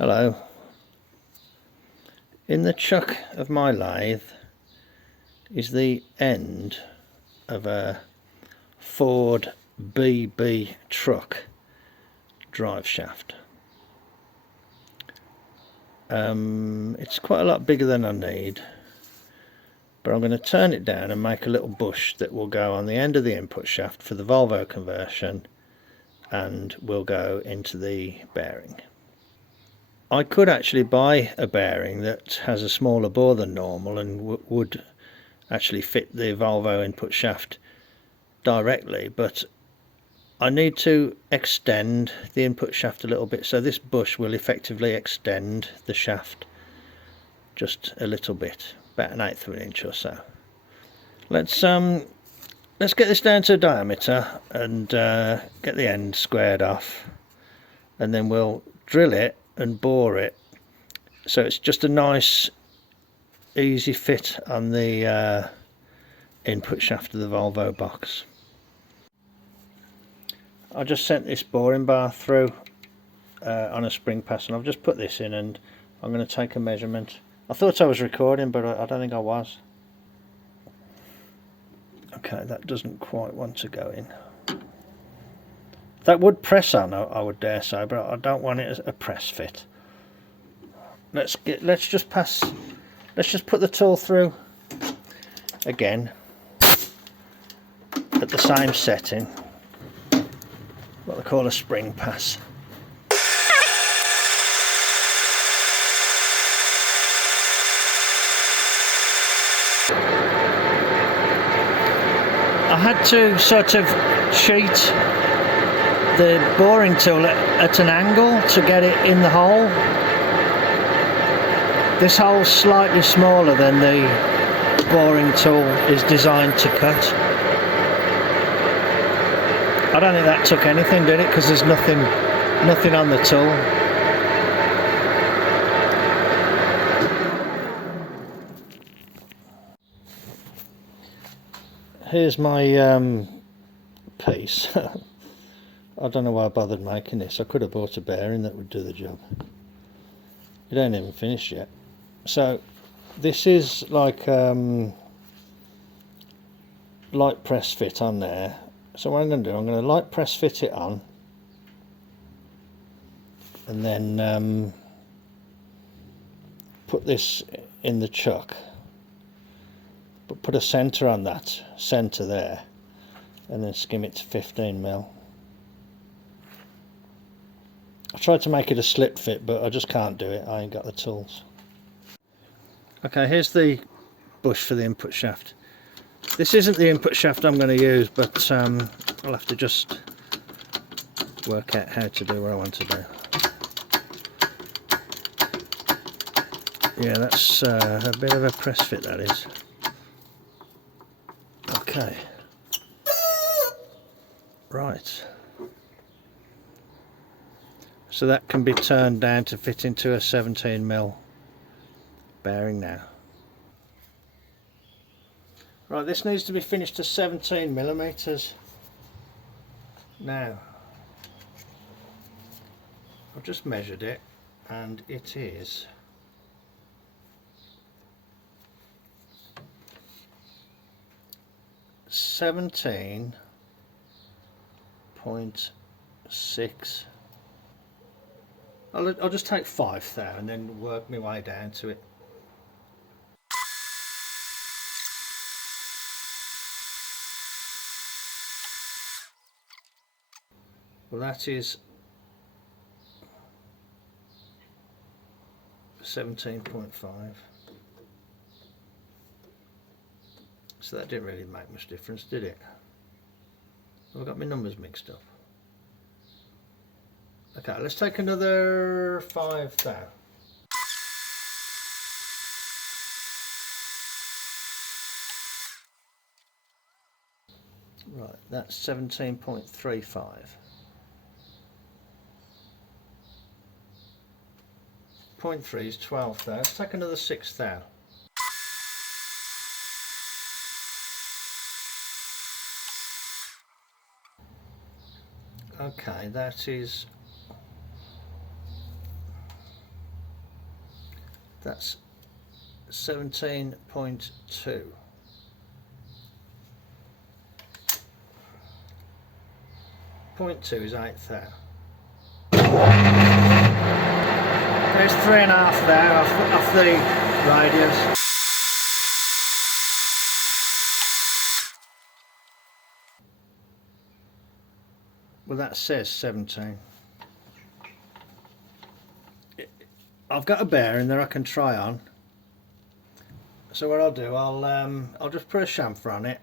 Hello. In the chuck of my lathe is the end of a Ford BB truck drive shaft. It's quite a lot bigger than I need, but I'm going to turn it down and make a little bush that will go on the end of the input shaft for the Volvo conversion and will go into the bearing. I could actually buy a bearing that has a smaller bore than normal and would actually fit the Volvo input shaft directly, but I need to extend the input shaft a little bit, so this bush will effectively extend the shaft just a little bit, about 1/8 of an inch or so. Let's get this down to a diameter and get the end squared off, and then we'll drill it and bore it so it's just a nice easy fit on the input shaft of the Volvo box. I just sent this boring bar through on a spring pass, and I've just put this in and I'm going to take a measurement. I thought I was recording, but I don't think I was. Okay, that doesn't quite want to go in. That would press on, I would dare say, but I don't want it as a press fit. Let's just put the tool through again at the same setting, what they call a spring pass. I had to sort of cheat the boring tool at an angle to get it in the hole. This hole's slightly smaller than the boring tool is designed to cut. I don't think that took anything, did it? Because there's nothing on the tool. Here's my piece. I don't know why I bothered making this. I could have bought a bearing that would do the job. It ain't even finished yet. So this is like light press fit on there. So what I'm going to do, I'm going to light press fit it on, and then put this in the chuck, but put a centre on that centre there, and then skim it to 15mm. I tried to make it a slip fit, but I just can't do it. I ain't got the tools. Okay, here's the bush for the input shaft. This isn't the input shaft I'm going to use, but I'll have to just work out how to do what I want to do. Yeah, that's a bit of a press fit, that is. Okay. Right. So that can be turned down to fit into a 17mm bearing now. Right, this needs to be finished to 17mm. Now, I've just measured it, and it is 17.6. I'll just take 5 there and then work my way down to it. Well, that is 17.5. So that didn't really make much difference, did it? I've got my numbers mixed up. Okay, let's take another 5 down. Right, that's 17.35. 0.3 is 12 there. Let's take another 6 down. Okay, that is That's 17.2. Point 2 is 8th there. There's 3.5 there off the radius. Well, that says 17. I've got a bearing there I can try on. So what I'll do, I'll just put a chamfer on it.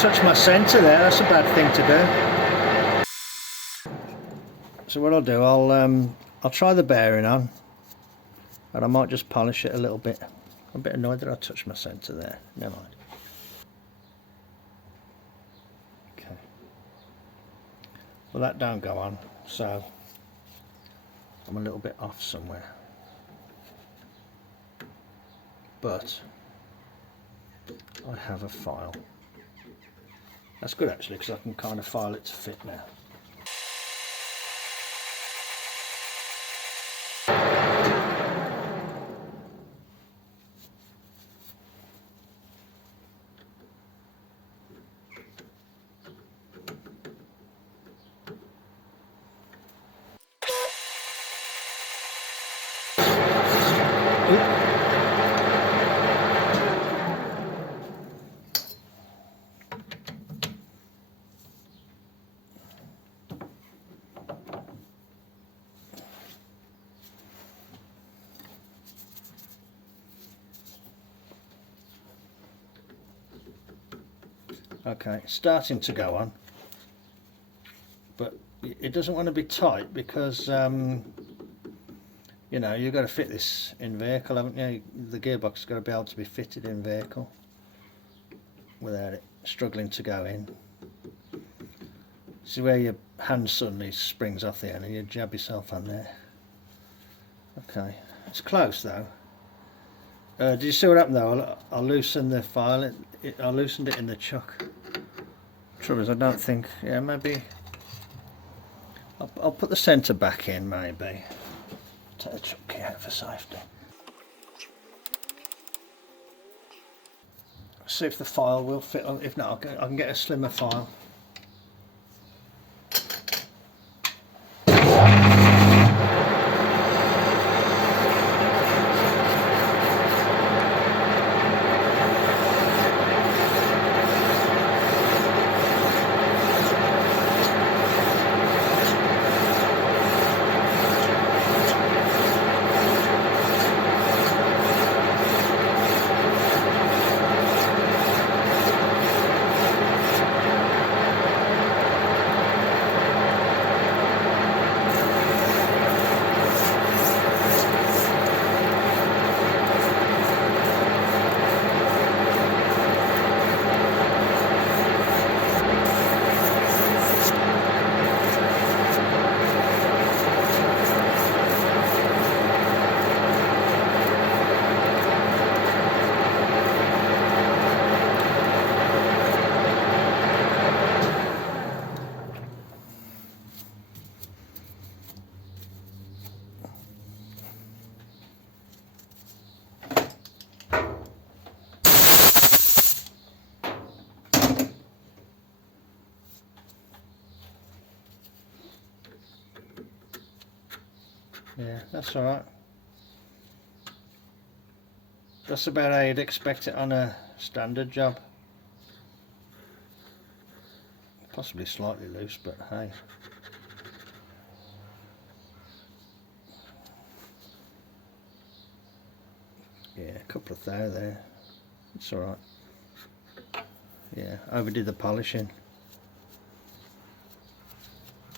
Touch my centre there, that's a bad thing to do. So what I'll do, I'll try the bearing on, and I might just polish it a little bit. I'm a bit annoyed that I touched my centre there. Never mind. Okay. Well, that don't go on, so I'm a little bit off somewhere. But I have a file. That's good actually, because I can kind of file it to fit now. Okay, it's starting to go on, but it doesn't want to be tight because you know, you've got to fit this in vehicle, haven't you? The gearbox has got to be able to be fitted in vehicle without it struggling to go in. See where your hand suddenly springs off the end and you jab yourself on there. Okay, it's close though. Did you see what happened though? I'll loosen the file. I loosened it in the chuck. Trouble is, I don't think. Yeah, maybe. I'll put the centre back in. Maybe. Take the chuck key out for safety. See if the file will fit. If not, I can get a slimmer file. Yeah, that's alright. That's about how you'd expect it on a standard job. Possibly slightly loose, but hey. Yeah, a couple of thou there. It's alright. Yeah, overdid the polishing.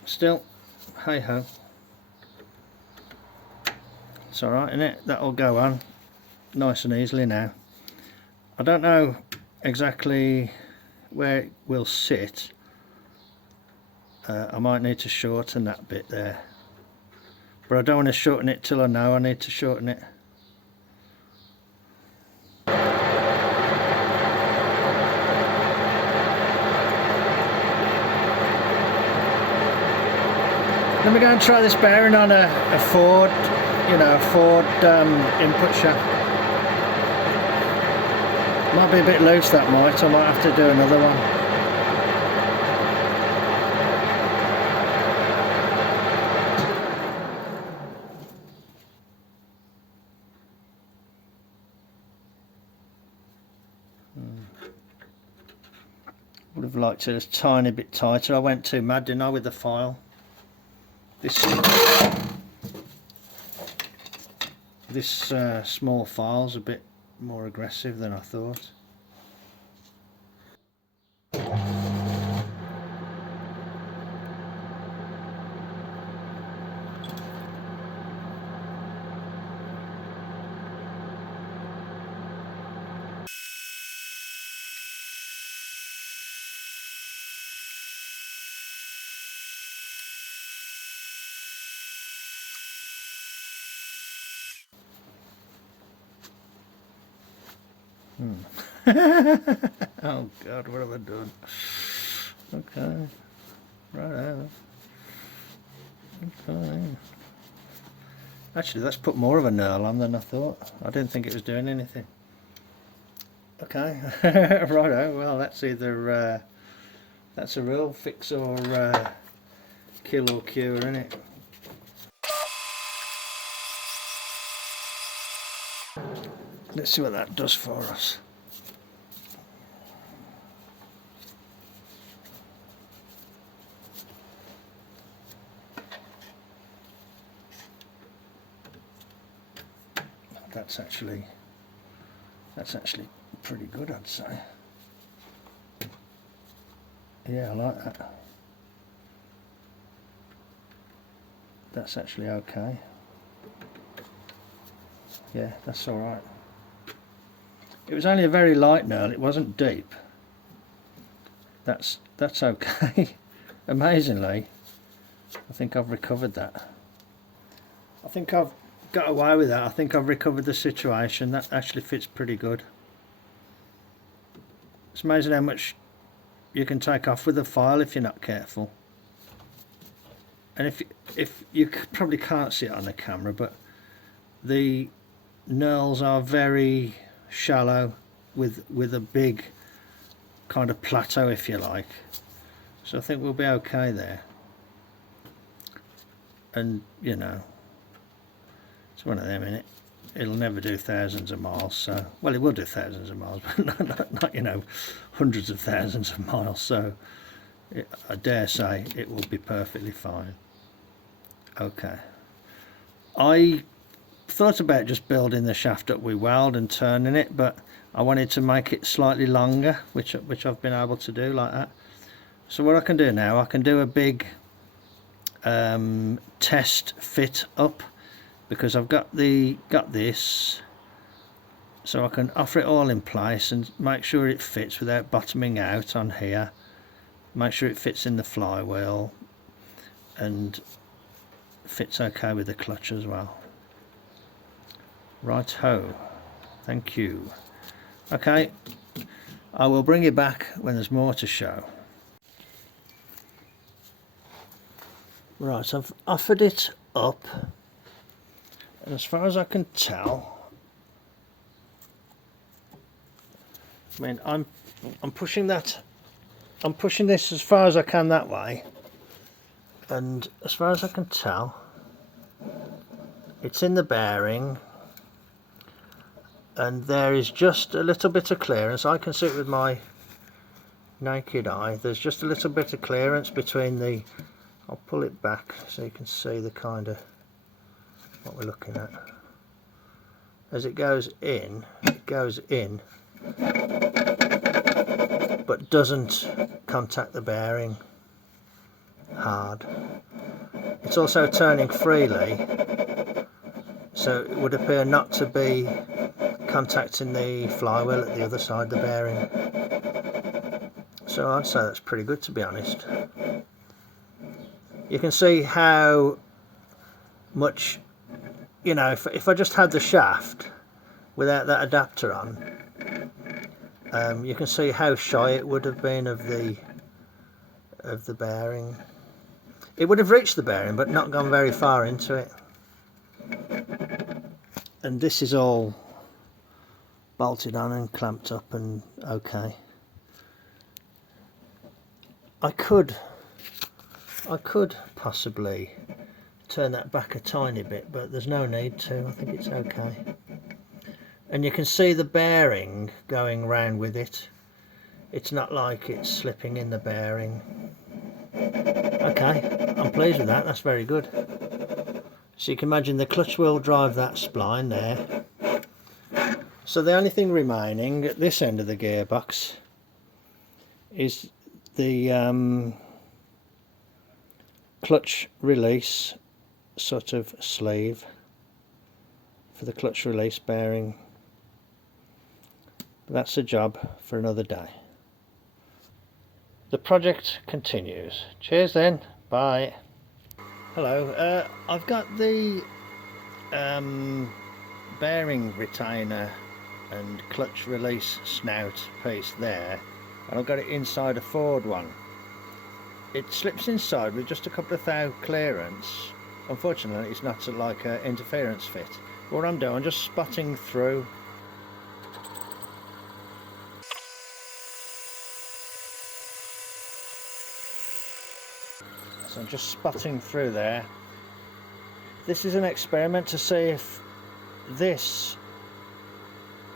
Still, hey ho. It's alright, isn't it? That'll go on nice and easily now. I don't know exactly where it will sit. I might need to shorten that bit there, but I don't want to shorten it till I know I need to shorten it. Let me go and try this bearing on a Ford, you know, a Ford input shaft. Might be a bit loose, that might. I might have to do another one. Would have liked it a tiny bit tighter. I went too mad, didn't I, with the file? This small file's a bit more aggressive than I thought. Oh God, what have I done? Okay, right out. Okay. Actually, let's put more of a knurl on than I thought. I didn't think it was doing anything. Okay, righto. Well, that's either that's a real fix or kill or cure, isn't it? Let's see what that does for us. That's actually pretty good, I'd say. Yeah, I like that. That's actually okay. Yeah, that's all right. It was only a very light knurl, it wasn't deep. That's okay. Amazingly, I think I've recovered that. I think I've got away with that. I think I've recovered the situation. That actually fits pretty good. It's amazing how much you can take off with a file if you're not careful. And if you probably can't see it on the camera, but the knurls are very shallow with a big kind of plateau, if you like. So I think we'll be okay there. And you know, it's one of them, innit? It'll never do thousands of miles, so well, it will do thousands of miles, but not you know, hundreds of thousands of miles. So I dare say it will be perfectly fine. Okay, I thought about just building the shaft up with weld and turning it, but I wanted to make it slightly longer, which I've been able to do like that. So what I can do now, I can do a big test fit up, because I've got this, so I can offer it all in place and make sure it fits without bottoming out on here. Make sure it fits in the flywheel and fits okay with the clutch as well. Right ho, thank you. Okay, I will bring you back when there's more to show. Right, so I've offered it up, and as far as I can tell, I mean, I'm pushing this as far as I can that way, and as far as I can tell, it's in the bearing, and there is just a little bit of clearance. I can see it with my naked eye. There's just a little bit of clearance between the, I'll pull it back so you can see the kind of what we're looking at. As it goes in, but doesn't contact the bearing hard. It's also turning freely, so it would appear not to be contacting the flywheel at the other side of the bearing. So I'd say that's pretty good, to be honest. You can see how much, you know, if I just had the shaft without that adapter on, you can see how shy it would have been of the bearing. It would have reached the bearing but not gone very far into it. And this is all bolted on and clamped up and okay. I could possibly turn that back a tiny bit, but there's no need to. I think it's okay. And you can see the bearing going round with it. It's not like it's slipping in the bearing. Okay, I'm pleased with that. That's very good. So you can imagine the clutch will drive that spline there. So the only thing remaining at this end of the gearbox is the clutch release sort of sleeve for the clutch release bearing. But that's a job for another day. The project continues. Cheers then. Bye. Hello. I've got the bearing retainer and clutch release snout piece there, and I've got it inside a Ford one. It slips inside with just a couple of thou clearance. Unfortunately it's not like an interference fit. What I'm doing, I'm just spotting through. So I'm just spotting through there. This is an experiment to see if this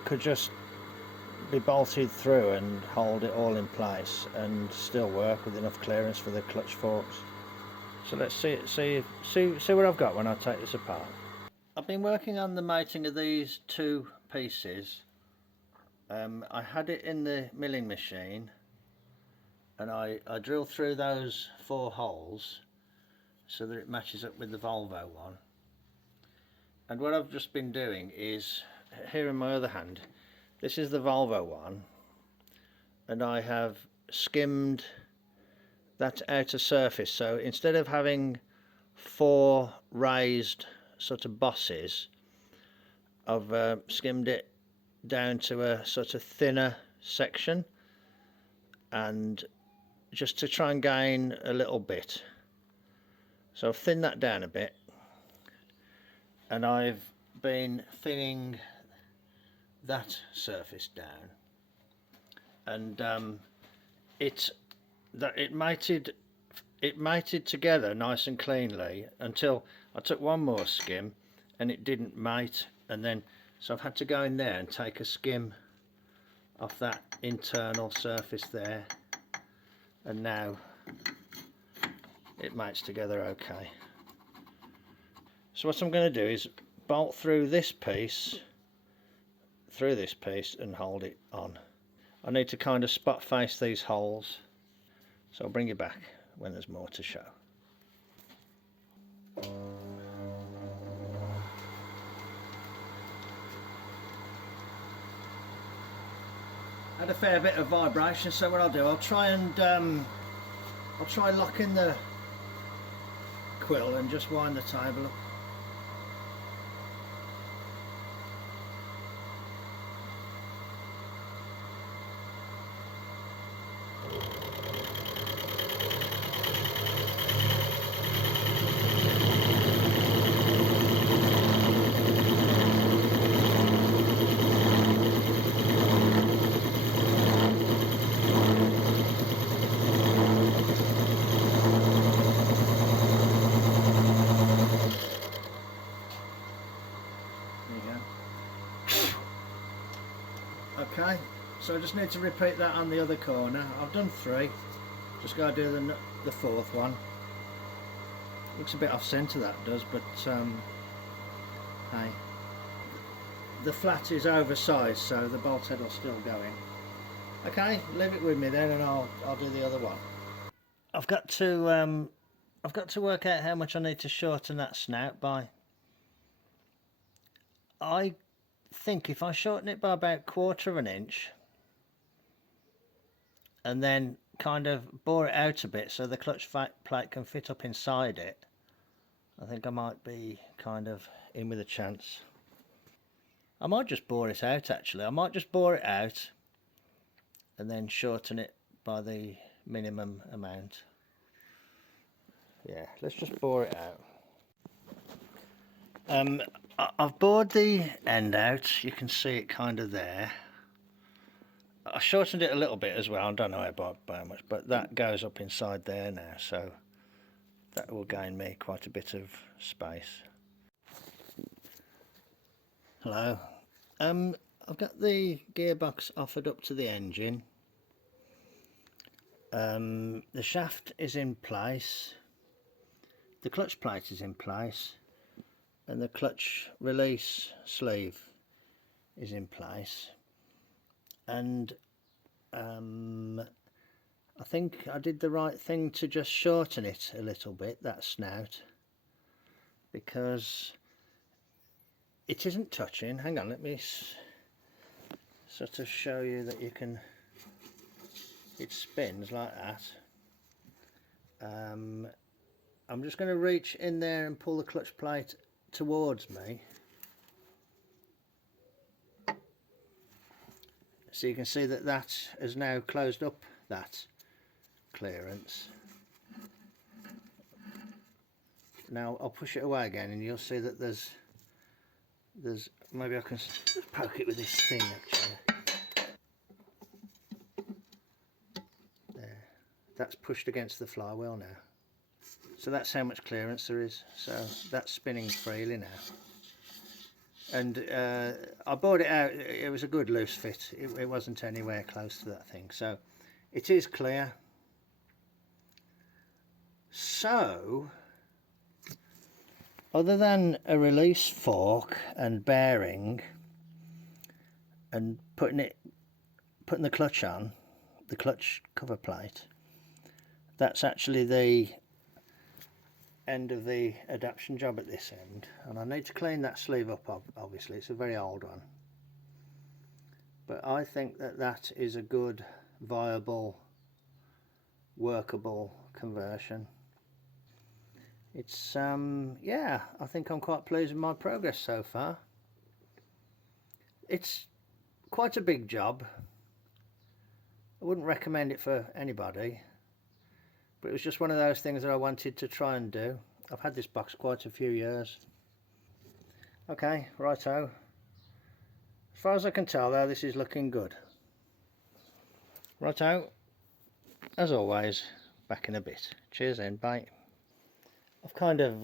could just be bolted through and hold it all in place and still work with enough clearance for the clutch forks. So let's see what I've got when I take this apart. I've been working on the mating of these two pieces. I had it in the milling machine and I drilled through those 4 holes so that it matches up with the Volvo one. And what I've just been doing is, here in my other hand, this is the Volvo one, and I have skimmed that outer surface. So instead of having 4 raised sort of bosses, I've skimmed it down to a sort of thinner section, and just to try and gain a little bit. So I've thinned that down a bit, and I've been thinning that surface down, and it mated together nice and cleanly until I took one more skim and it didn't mate, and then so I've had to go in there and take a skim off that internal surface there, and now it mates together okay. So what I'm going to do is bolt through this piece and hold it on. I need to kind of spot face these holes, so I'll bring you back when there's more to show. Had a fair bit of vibration, so what I'll do, I'll try locking the quill and just wind the table up. Okay, so I just need to repeat that on the other corner. I've done 3, just got to do the 4th one. Looks a bit off centre, that does, but hey, the flat is oversized, so the bolt head will still go in. Okay, leave it with me then, and I'll do the other one. I've got to work out how much I need to shorten that snout by. I think if I shorten it by about 1/4 of an inch and then kind of bore it out a bit so the clutch plate can fit up inside it, I think I might be kind of in with a chance. I might just bore it out actually. I might just bore it out and then shorten it by the minimum amount. Yeah, let's just bore it out. I've bored the end out. You can see it kind of there. I shortened it a little bit as well. I don't know by how much, but that goes up inside there now, so that will gain me quite a bit of space. Hello. I've got the gearbox offered up to the engine. The shaft is in place. The clutch plate is in place, and the clutch release sleeve is in place. And I think I did the right thing to just shorten it a little bit, that snout, because it isn't touching. Hang on, let me sort of show you that you can, it spins like that. I'm just going to reach in there and pull the clutch plate towards me, so you can see that that has now closed up that clearance. Now I'll push it away again and you'll see that there's maybe I can poke it with this thing actually. There, that's pushed against the flywheel now. So that's how much clearance there is. So that's spinning freely now. And I bought it out, it was a good loose fit. It wasn't anywhere close to that thing. So it is clear. So other than a release fork and bearing and putting the clutch on, the clutch cover plate, that's actually the end of the adaption job at this end. And I need to clean that sleeve up, obviously it's a very old one, but I think that that is a good, viable, workable conversion. It's yeah, I think I'm quite pleased with my progress so far. It's quite a big job. I wouldn't recommend it for anybody, but it was just one of those things that I wanted to try and do. I've had this box quite a few years. Okay, righto. As far as I can tell though, this is looking good. Righto, as always, back in a bit. Cheers then, bye. I've kind of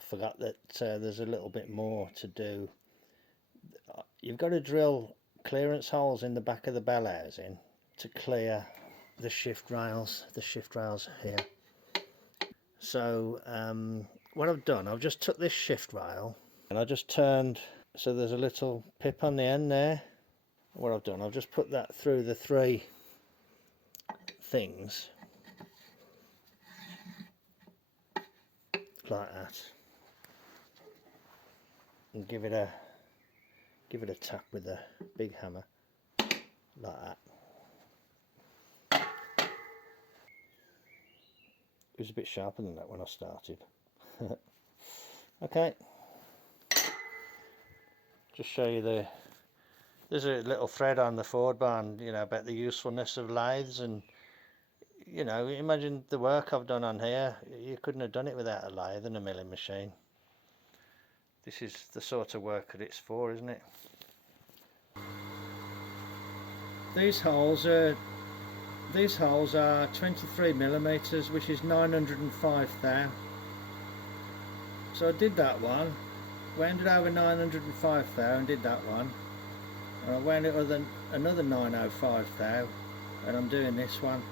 forgot that there's a little bit more to do. You've got to drill clearance holes in the back of the bell housing to clear the shift rails here. So what I've done, I've just took this shift rail and I just turned, so there's a little pip on the end there. What I've done, I've just put that through the three things like that, and give it a tap with a big hammer like that. It was a bit sharper than that when I started. Okay, just show you there's a little thread on the forward barn, you know, about the usefulness of lathes, and you know, imagine the work I've done on here. You couldn't have done it without a lathe and a milling machine. This is the sort of work that it's for, isn't it? These holes are 23 millimeters, which is 905 thou. So I did that one, wound it over 905 thou and did that one, and I wound it with another 905 thou, and I'm doing this one.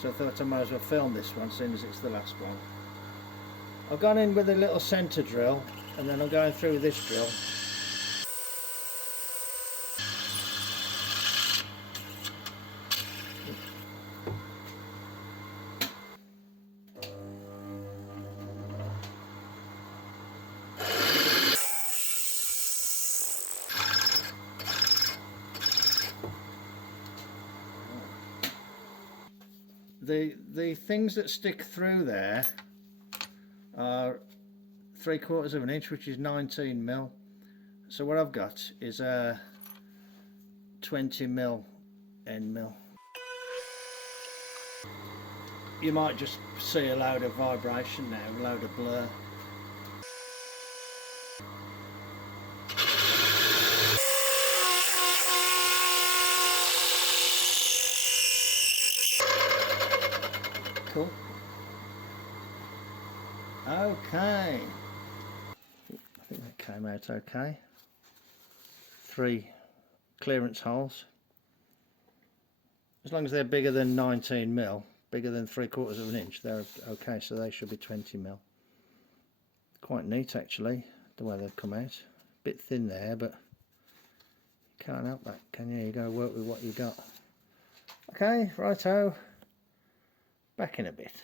So I thought I might as well film this one, seeing as it's the last one. I've gone in with a little centre drill, and then I'm going through with this drill. The things that stick through there are 3/4 of an inch, which is 19 mil. So what I've got is a 20 mil end mill. you might just see a load of vibration now, a load of blur. Cool. Okay. I think that came out okay. 3 clearance holes. As long as they're bigger than 19mm, bigger than 3/4 of an inch, they're okay, so they should be 20mm. Quite neat actually, the way they've come out. A bit thin there, but you can't help that, can you? You got to work with what you got. Okay, righto. Back in a bit.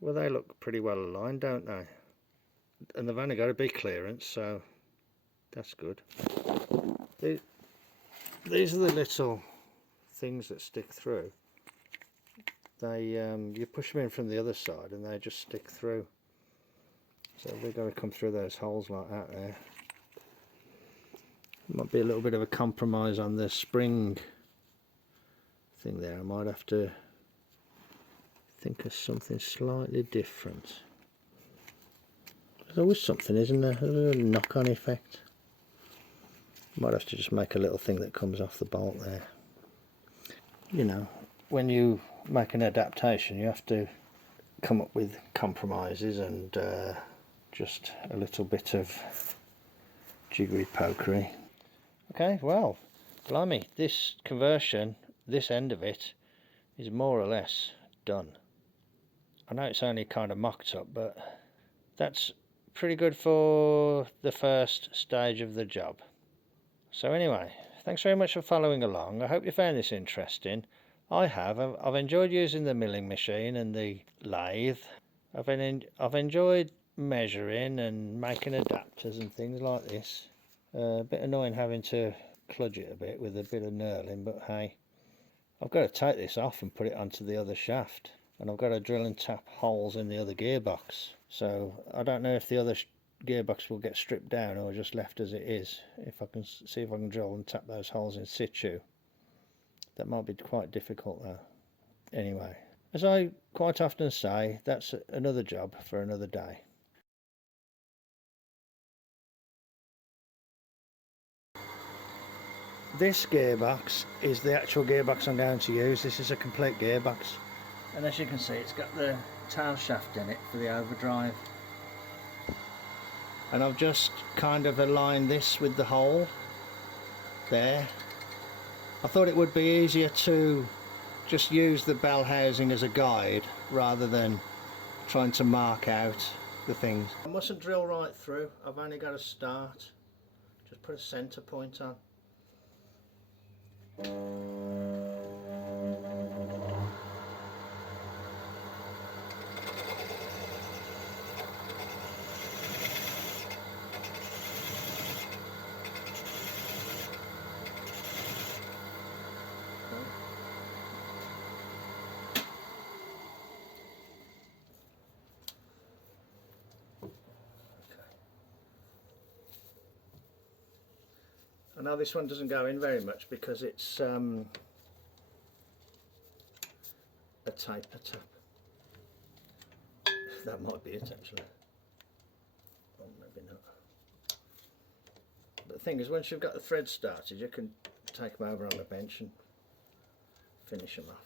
Well, they look pretty well aligned, don't they? And they've only got a big clearance, so that's good. These are the little things that stick through. They you push them in from the other side and they just stick through. So we've got to come through those holes like that there. Might be a little bit of a compromise on the spring thing there. I might have to think of something slightly different. There's always something, isn't there? There's a knock-on effect. Might have to just make a little thing that comes off the bolt there. You know, when you make an adaptation, you have to come up with compromises and just a little bit of jiggery pokery. Okay, well, blimey, this conversion, this end of it, is more or less done. I know it's only kind of mocked up, but that's pretty good for the first stage of the job. So anyway, thanks very much for following along. I hope you found this interesting. I have. I've enjoyed using the milling machine and the lathe. I've enjoyed measuring and making adapters and things like this. A bit annoying having to kludge it a bit with a bit of knurling, but hey, I've got to take this off and put it onto the other shaft, and I've got to drill and tap holes in the other gearbox. So I don't know if the other gearbox will get stripped down or just left as it is. If I can see if I can drill and tap those holes in situ. That might be quite difficult though. Anyway, as I quite often say, that's another job for another day. This gearbox is the actual gearbox I'm going to use. This is a complete gearbox, and as you can see, it's got the tail shaft in it for the overdrive. And I've just kind of aligned this with the hole there. I thought it would be easier to just use the bell housing as a guide rather than trying to mark out the things. I mustn't drill right through. I've only got to start. Just put a centre point on. I know this one doesn't go in very much because it's a taper tap. That might be it actually. Oh, maybe not. But the thing is, once you've got the thread started, you can take them over on the bench and finish them off.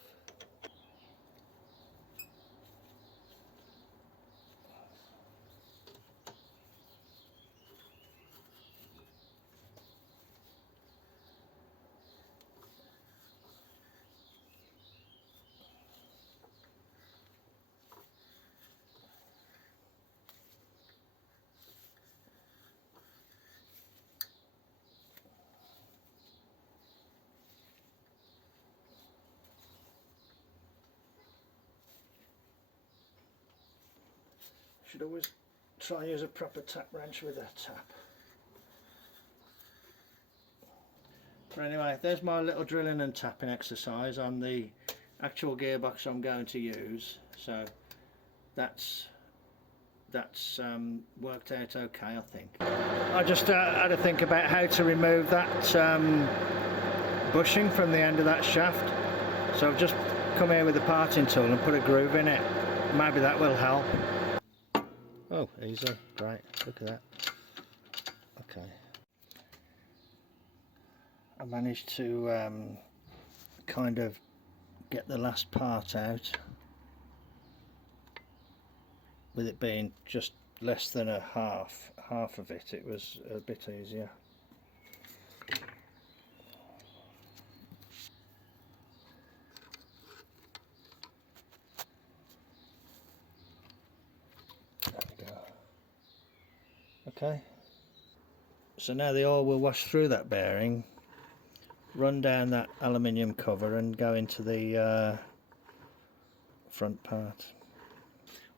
Should always try and use a proper tap wrench with a tap. But anyway, there's my little drilling and tapping exercise on the actual gearbox I'm going to use. So that's worked out okay, I think. I just had to think about how to remove that bushing from the end of that shaft. So I've just come here with a parting tool and put a groove in it. Maybe that will help. Oh, easy, great, look at that. Okay. I managed to kind of get the last part out with it being just less than a half of it. It was a bit easier. There we go. Okay, so now the oil will wash through that bearing, run down that aluminium cover and go into the front part.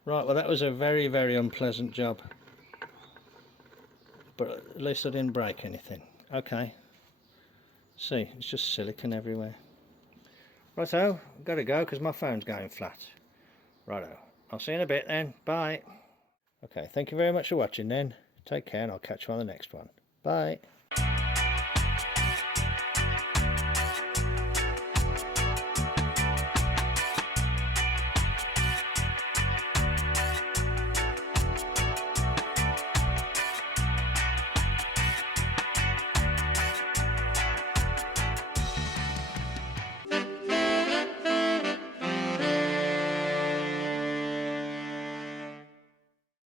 Right, well that was a very unpleasant job, but at least I didn't break anything. Okay, see, it's just silicone everywhere. Righto, I've got to go because my phone's going flat. Righto, I'll see you in a bit then, bye. Okay, thank you very much for watching then. Take care and I'll catch you on the next one. Bye.